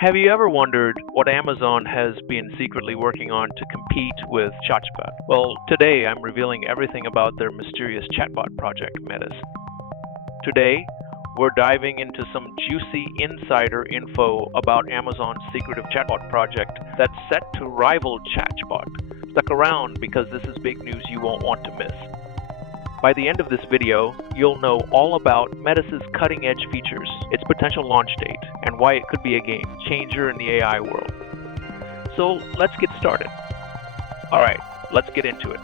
Have you ever wondered what Amazon has been secretly working on to compete with ChatGPT? Well, today I'm revealing everything about their mysterious chatbot project, Mettis. Today, we're diving into some juicy insider info about Amazon's secretive chatbot project that's set to rival ChatGPT. Stuck around because this is big news you won't want to miss. By the end of this video, you'll know all about Mettis' cutting-edge features, its potential launch date, and why it could be a game changer in the AI world. So let's get started. Alright, let's get into it.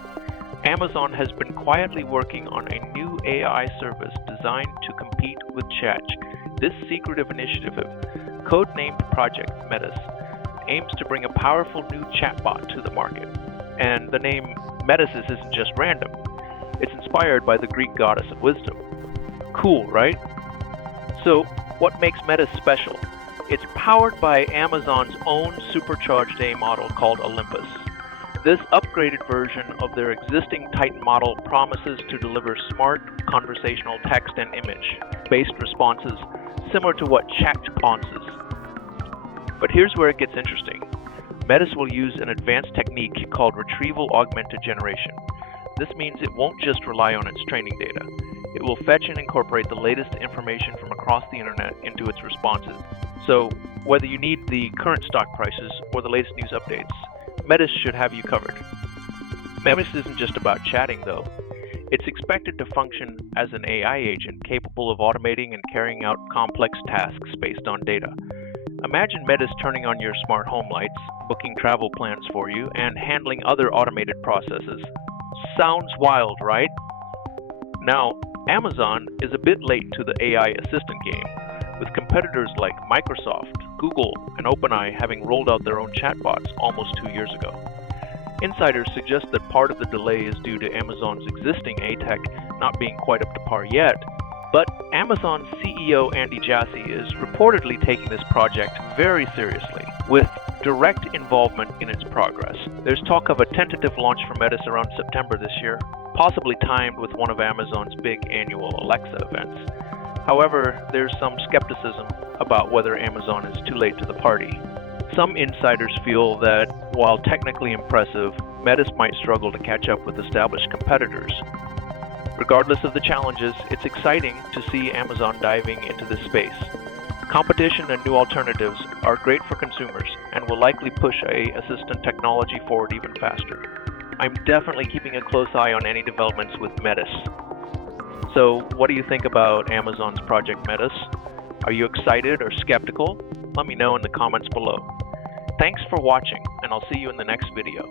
Amazon has been quietly working on a new AI service designed to compete with Chat. This secretive initiative, codenamed Project Mettis, aims to bring a powerful new chatbot to the market. And the name Mettis isn't just random. It's inspired by the Greek goddess of wisdom. Cool, right? So, what makes Mettis special? It's powered by Amazon's own supercharged AI model called Olympus. This upgraded version of their existing Titan model promises to deliver smart conversational text and image-based responses similar to what ChatGPT is. But here's where it gets interesting. Mettis will use an advanced technique called retrieval augmented generation. This means it won't just rely on its training data. It will fetch and incorporate the latest information from across the internet into its responses. So, whether you need the current stock prices or the latest news updates, Mettis should have you covered. Mettis isn't just about chatting though. It's expected to function as an AI agent capable of automating and carrying out complex tasks based on data. Imagine Mettis turning on your smart home lights, booking travel plans for you, and handling other automated processes. Sounds wild, right? Now, Amazon is a bit late to the AI assistant game, with competitors like Microsoft, Google, and OpenAI having rolled out their own chatbots almost 2 years ago. Insiders suggest that part of the delay is due to Amazon's existing AI tech not being quite up to par yet, but Amazon's CEO Andy Jassy is reportedly taking this project very seriously, with direct involvement in its progress. There's talk of a tentative launch for Mettis around September this year, possibly timed with one of Amazon's big annual Alexa events. However, there's some skepticism about whether Amazon is too late to the party. Some insiders feel that, while technically impressive, Mettis might struggle to catch up with established competitors. Regardless of the challenges, it's exciting to see Amazon diving into this space. Competition and new alternatives are great for consumers and will likely push AI assistant technology forward even faster. I'm definitely keeping a close eye on any developments with Mettis. So, what do you think about Amazon's Project Mettis? Are you excited or skeptical? Let me know in the comments below. Thanks for watching, and I'll see you in the next video.